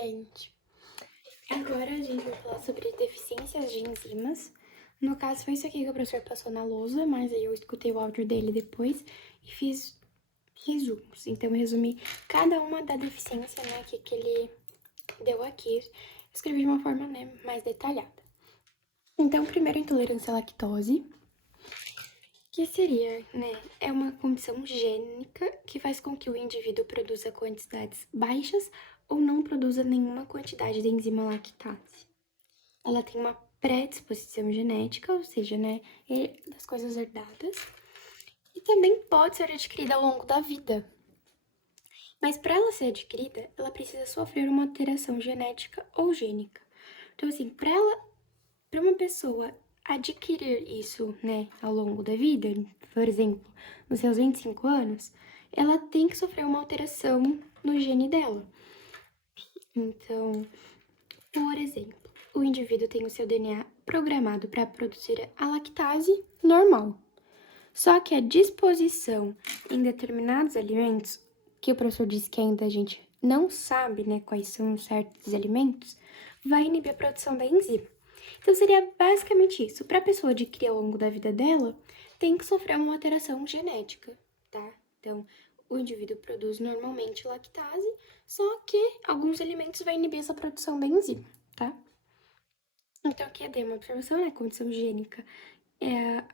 gente! Agora a gente vai falar sobre deficiências de enzimas. No caso, foi isso aqui que o professor passou na lousa, mas aí eu escutei o áudio dele depois e fiz resumos. Então, eu resumi cada uma da deficiência, né, que ele deu aqui. Escrevi de uma forma, né, mais detalhada. Então, primeiro, intolerância à lactose, que seria, né, é uma condição gênica que faz com que o indivíduo produza quantidades baixas ou não produza nenhuma quantidade de enzima lactase. Ela tem uma predisposição genética, ou seja, né, das coisas herdadas, e também pode ser adquirida ao longo da vida. Mas para ela ser adquirida, ela precisa sofrer uma alteração genética ou gênica. Então, assim, para uma pessoa adquirir isso, né, ao longo da vida, por exemplo, nos seus 25 anos, ela tem que sofrer uma alteração no gene dela. Então, por exemplo, o indivíduo tem o seu DNA programado para produzir a lactase normal. Só que a disposição em determinados alimentos, que o professor disse que ainda a gente não sabe, né, quais são certos alimentos, vai inibir a produção da enzima. Então, seria basicamente isso. Para a pessoa adquirir ao longo da vida dela, tem que sofrer uma alteração genética, tá? Então, o indivíduo produz normalmente lactase, só que alguns alimentos vão inibir essa produção da enzima, tá? Então, aqui é uma observação, né? Condição gênica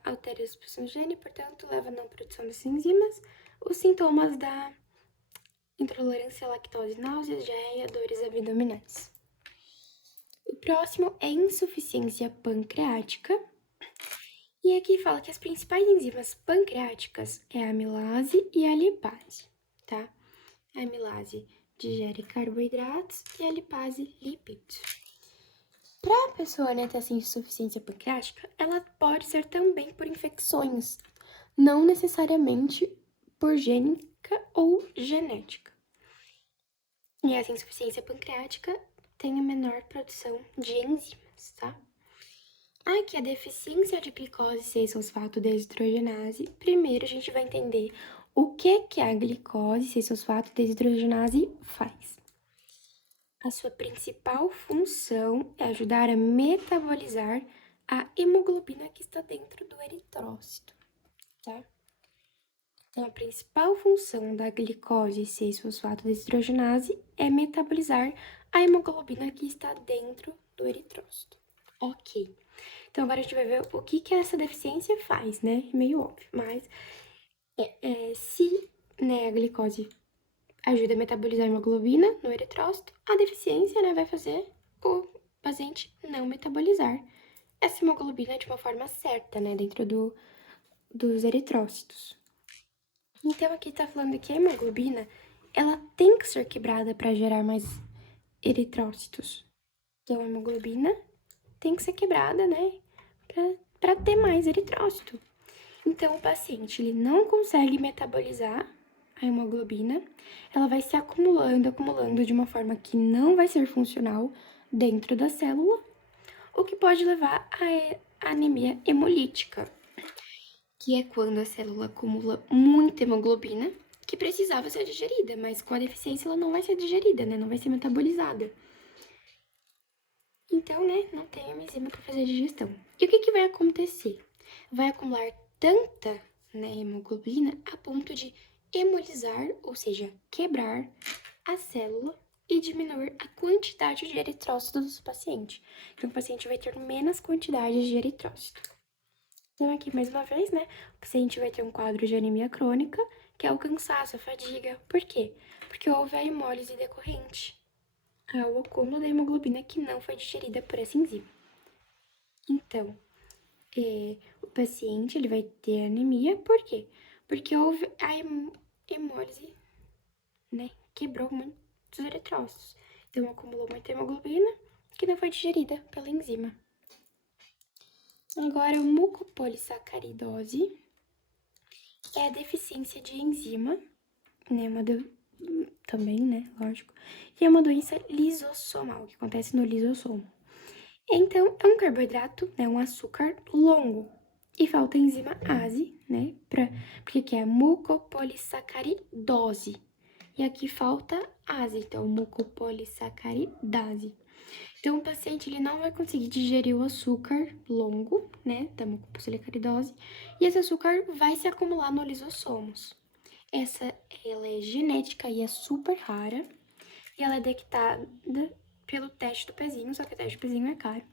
altera a expressão do gene, portanto, leva à não produção dessas enzimas. Os sintomas da intolerância à lactose, náuseas, diarreia, dores abdominais. O próximo é insuficiência pancreática. E aqui fala que as principais enzimas pancreáticas é a amilase e a lipase, tá? A amilase digere carboidratos e a lipase lípidos. Para a pessoa, né, ter essa insuficiência pancreática, ela pode ser também por infecções, não necessariamente por gênica ou genética. E essa insuficiência pancreática tem a menor produção de enzimas, tá? Aqui a deficiência de glicose 6-fosfato desidrogenase. Primeiro a gente vai entender o que a glicose 6-fosfato desidrogenase faz. A sua principal função é ajudar a metabolizar a hemoglobina que está dentro do eritrócito, tá? Então, a principal função da glicose 6-fosfato desidrogenase é metabolizar a hemoglobina que está dentro do eritrócito. Ok. Então, agora a gente vai ver o que essa deficiência faz, né? Meio óbvio, mas se, né, a glicose ajuda a metabolizar a hemoglobina no eritrócito, a deficiência, né, vai fazer o paciente não metabolizar essa hemoglobina de uma forma certa, né, dentro dos eritrócitos. Então, aqui tá falando que a hemoglobina, ela tem que ser quebrada para gerar mais eritrócitos. Então, a hemoglobina tem que ser quebrada, né, para ter mais eritrócito. Então, o paciente, ele não consegue metabolizar a hemoglobina, ela vai se acumulando de uma forma que não vai ser funcional dentro da célula, o que pode levar à anemia hemolítica, que é quando a célula acumula muita hemoglobina que precisava ser digerida, mas com a deficiência ela não vai ser digerida, né? Não vai ser metabolizada. Então, né, não tem a enzima para fazer a digestão. E o que vai acontecer? Vai acumular tanta, né, hemoglobina a ponto de hemolizar, ou seja, quebrar a célula e diminuir a quantidade de eritrócitos do paciente. Então, o paciente vai ter menos quantidade de eritrócito. Então, aqui, mais uma vez, né, o paciente vai ter um quadro de anemia crônica, que é o cansaço, a fadiga. Por quê? Porque houve a hemólise decorrente ao acúmulo da hemoglobina que não foi digerida por essa enzima. Então, o paciente ele vai ter anemia, por quê? Porque houve a hemólise, né? Quebrou muitos eritrócitos. Então, acumulou muita hemoglobina que não foi digerida pela enzima. Agora, a mucopolissacaridose é a deficiência de enzima, né? Também, né? Lógico. E é uma doença lisossomal, que acontece no lisossomo. Então, é um carboidrato, né, um açúcar longo. E falta a enzima ASE, né, porque aqui é a mucopolissacaridose. e aqui falta ase, então mucopolissacaridase. Então, o paciente ele não vai conseguir digerir o açúcar longo, né, da mucopolissacaridose, e esse açúcar vai se acumular no lisossomos. Ela é genética e é super rara, e ela é detectada pelo teste do pezinho, só que o teste do pezinho é caro.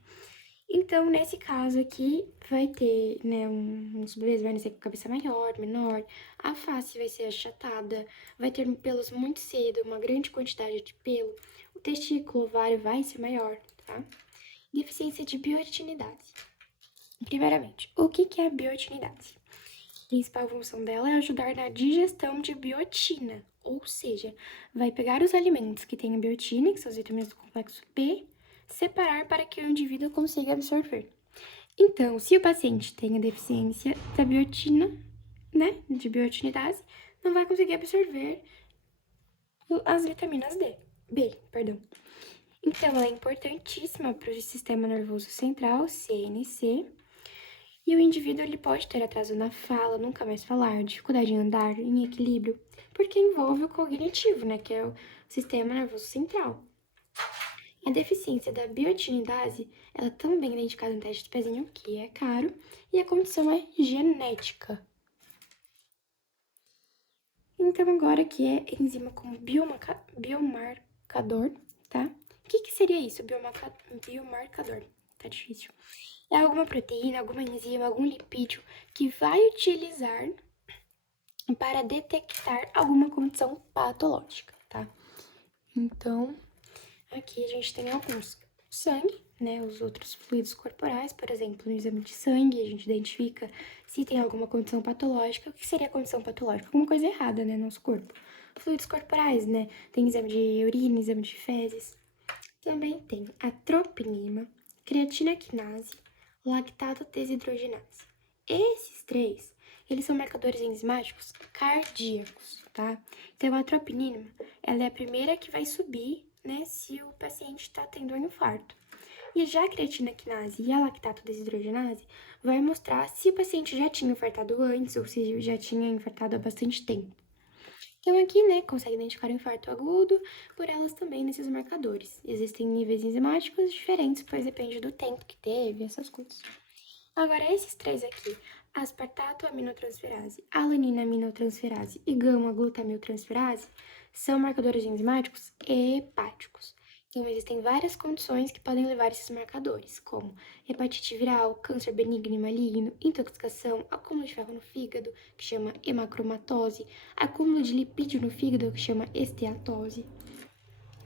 Então, nesse caso aqui, vai ter, né, uns bebês vai nascer com a cabeça maior, menor, a face vai ser achatada, vai ter pelos muito cedo, uma grande quantidade de pelo, o testículo, o ovário vai ser maior, tá? Deficiência de biotinidase. Primeiramente, o que é a biotinidase? A principal função dela é ajudar na digestão de biotina, ou seja, vai pegar os alimentos que têm a biotina, que são as vitaminas do complexo B, separar para que o indivíduo consiga absorver. Então, se o paciente tem a deficiência da biotina, né, de biotinidase, não vai conseguir absorver as vitaminas B, perdão. Então, ela é importantíssima para o sistema nervoso central, CNC, e o indivíduo ele pode ter atraso na fala, nunca mais falar, dificuldade em andar, em equilíbrio, porque envolve o cognitivo, né, que é o sistema nervoso central. A deficiência da biotinidase, ela também é indicada no teste do pezinho, que é caro, e a condição é genética. Então, agora que é enzima como biomarcador, tá? O que seria isso, biomarcador? Tá difícil. É alguma proteína, alguma enzima, algum lipídio que vai utilizar para detectar alguma condição patológica, tá? Então, aqui a gente tem alguns sangue, né? Os outros fluidos corporais, por exemplo, no exame de sangue, a gente identifica se tem alguma condição patológica. O que seria condição patológica? Alguma coisa errada, né, no nosso corpo. Fluidos corporais, né? Tem exame de urina, exame de fezes. Também tem a troponina, creatina quinase, lactato desidrogenase. Esses três, eles são marcadores enzimáticos cardíacos, tá? Então, a troponina, ela é a primeira que vai subir, né, se o paciente está tendo um infarto. E já a creatina quinase e a lactato desidrogenase vai mostrar se o paciente já tinha infartado antes ou se já tinha infartado há bastante tempo. Então, aqui, né, consegue identificar o infarto agudo por elas também nesses marcadores. Existem níveis enzimáticos diferentes, pois depende do tempo que teve, essas coisas. Agora, esses três aqui, aspartato aminotransferase, alanina aminotransferase e gama-glutamiltransferase, são marcadores enzimáticos hepáticos. Então, existem várias condições que podem levar esses marcadores, como hepatite viral, câncer benigno e maligno, intoxicação, acúmulo de ferro no fígado, que chama hemacromatose, acúmulo de lipídio no fígado, que chama esteatose.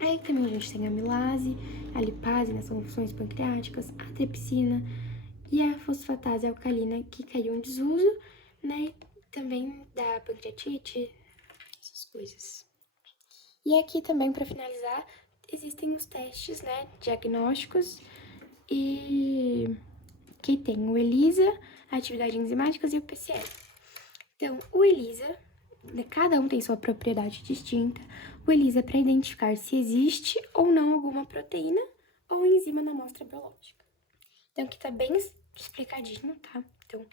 Aí também a gente tem a amilase, a lipase, né, são funções pancreáticas, a tripsina e a fosfatase alcalina, que caiu em desuso, né, também da pancreatite, essas coisas. E aqui também, para finalizar, existem os testes, né, diagnósticos e que tem o ELISA, a atividade enzimáticas e o PCR. Então, o ELISA, cada um tem sua propriedade distinta. O ELISA é para identificar se existe ou não alguma proteína ou enzima na amostra biológica. Então, aqui tá bem explicadinho, tá? Então,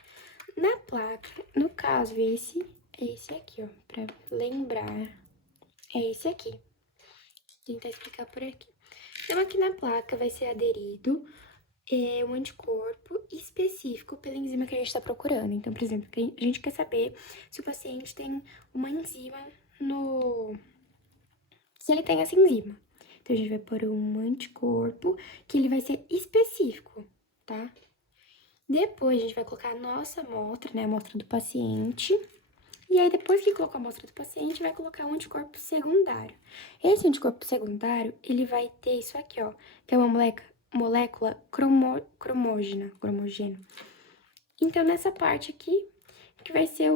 na placa, no caso, esse é esse aqui, ó, para lembrar. É esse aqui. Vou tentar explicar por aqui. Então, aqui na placa vai ser aderido um anticorpo específico pela enzima que a gente está procurando. Então, por exemplo, a gente quer saber se o paciente tem uma enzima no... Se ele tem essa enzima. Então, a gente vai pôr um anticorpo que ele vai ser específico, tá? Depois, a gente vai colocar a nossa amostra, né? A amostra do paciente. E aí, depois que colocou a amostra do paciente, vai colocar um anticorpo secundário. Esse anticorpo secundário, ele vai ter isso aqui, ó, que é uma molécula cromogênea. Então, nessa parte aqui, que vai ser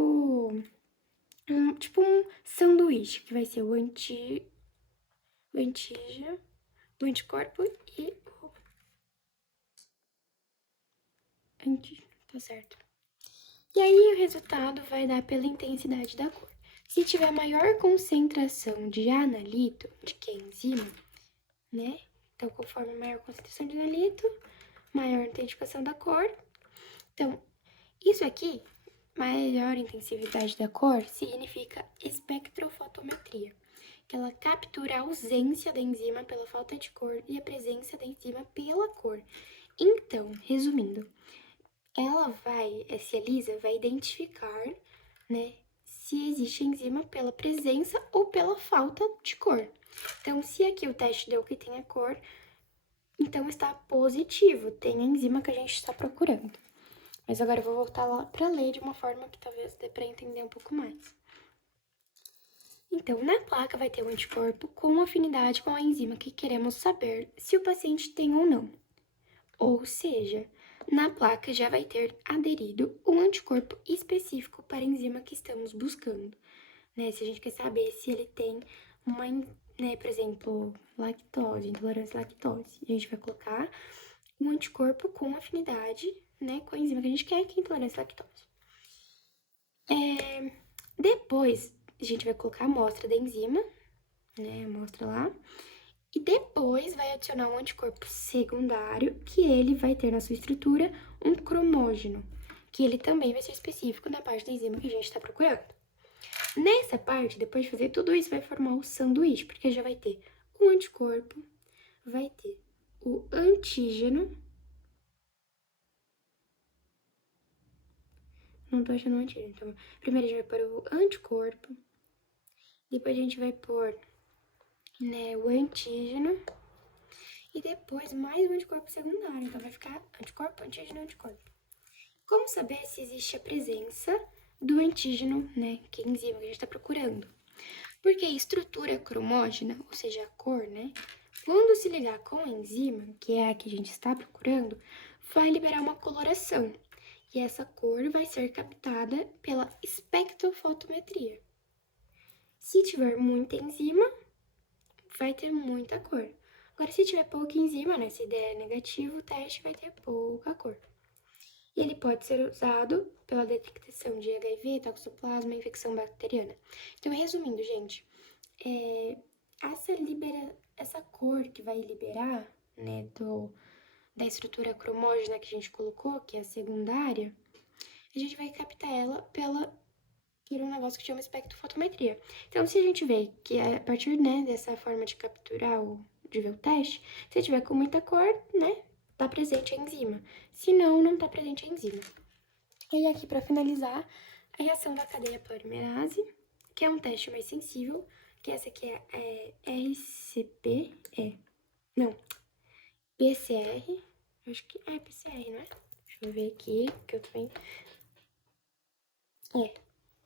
tipo um sanduíche, que vai ser o antígeno, o anticorpo e o antígeno, tá certo? E aí, o resultado vai dar pela intensidade da cor. Se tiver maior concentração de analito, de que é enzima, né? Então, conforme maior concentração de analito, maior identificação da cor. Então, isso aqui, maior intensividade da cor, significa espectrofotometria. que ela captura a ausência da enzima pela falta de cor e a presença da enzima pela cor. Então, resumindo, essa ELISA vai identificar, né, se existe enzima pela presença ou pela falta de cor. Então, se aqui o teste deu que tem a cor, então está positivo, tem a enzima que a gente está procurando. Mas agora eu vou voltar lá para ler de uma forma que talvez dê para entender um pouco mais. Então, na placa vai ter um anticorpo com afinidade com a enzima que queremos saber se o paciente tem ou não. Ou seja, na placa já vai ter aderido um anticorpo específico para a enzima que estamos buscando. Né? Se a gente quer saber se ele tem uma, né, por exemplo, lactose, intolerância à lactose, a gente vai colocar um anticorpo com afinidade, né, com a enzima que a gente quer, que é a intolerância à lactose. Depois, a gente vai colocar a amostra da enzima, né, a amostra lá, e depois vai adicionar um anticorpo secundário, que ele vai ter na sua estrutura um cromógeno, que ele também vai ser específico na parte da enzima que a gente está procurando. Nessa parte, depois de fazer tudo isso, vai formar o sanduíche, porque já vai ter um anticorpo, vai ter o antígeno. Não tô achando o antígeno, então primeiro a gente vai pôr o anticorpo, depois a gente vai pôr, né, o antígeno, e depois mais um anticorpo secundário, então vai ficar anticorpo, antígeno, anticorpo. Como saber se existe a presença do antígeno, né, que é a enzima que a gente está procurando? Porque a estrutura cromógena, ou seja, a cor, né, quando se ligar com a enzima, que é a que a gente está procurando, vai liberar uma coloração. E essa cor vai ser captada pela espectrofotometria. Se tiver muita enzima, vai ter muita cor. Agora, se tiver pouca enzima, né, se der negativo, o teste vai ter pouca cor. E ele pode ser usado pela detecção de HIV, toxoplasma, infecção bacteriana. Então, resumindo, gente, essa cor que vai liberar, né, da estrutura cromógena que a gente colocou, que é a secundária, a gente vai captar ela por um negócio que chama espectrofotometria. Então, se a gente vê que a partir, né, dessa forma de capturar de ver o teste, se tiver com muita cor, né, tá presente a enzima. Se não, não tá presente a enzima. E aqui, para finalizar, a reação da cadeia polimerase, que é um teste mais sensível, que essa aqui é RCP, não, PCR, acho que é PCR, não é? Deixa eu ver aqui, que eu também...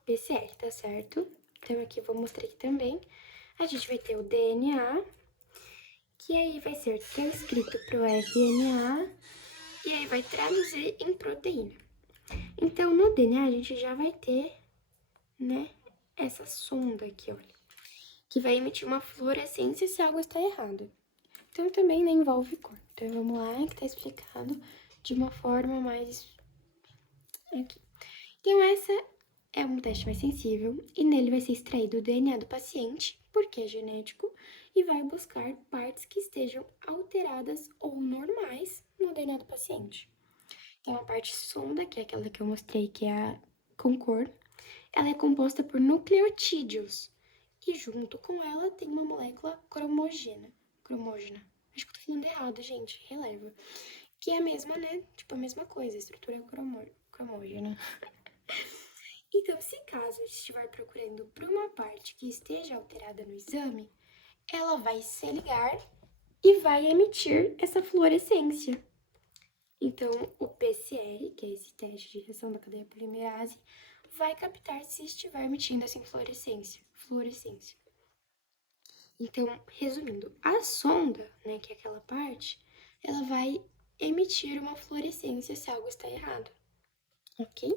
PCR, tá certo? Então, aqui eu vou mostrar aqui também. A gente vai ter o DNA, que aí vai ser transcrito pro RNA, e aí vai traduzir em proteína. Então, no DNA, a gente já vai ter, né, essa sonda aqui, olha, que vai emitir uma fluorescência se algo está errado. Então, também, né, envolve cor. Então, vamos lá, que tá explicado de uma forma mais... aqui. Então, essa é um teste mais sensível e nele vai ser extraído o DNA do paciente, porque é genético, e vai buscar partes que estejam alteradas ou normais no DNA do paciente. Então, a parte sonda, que é aquela que eu mostrei, que é a com cor, ela é composta por nucleotídeos e junto com ela tem uma molécula cromógena. Acho que eu tô falando errado, gente, releva. Que é a mesma, né? Tipo, a mesma coisa, a estrutura cromógena. Então, se caso estiver procurando por uma parte que esteja alterada no exame, ela vai se ligar e vai emitir essa fluorescência. Então, o PCR, que é esse teste de reação da cadeia polimerase, vai captar se estiver emitindo essa fluorescência. Então, resumindo, a sonda, né, que é aquela parte, ela vai emitir uma fluorescência se algo está errado, ok?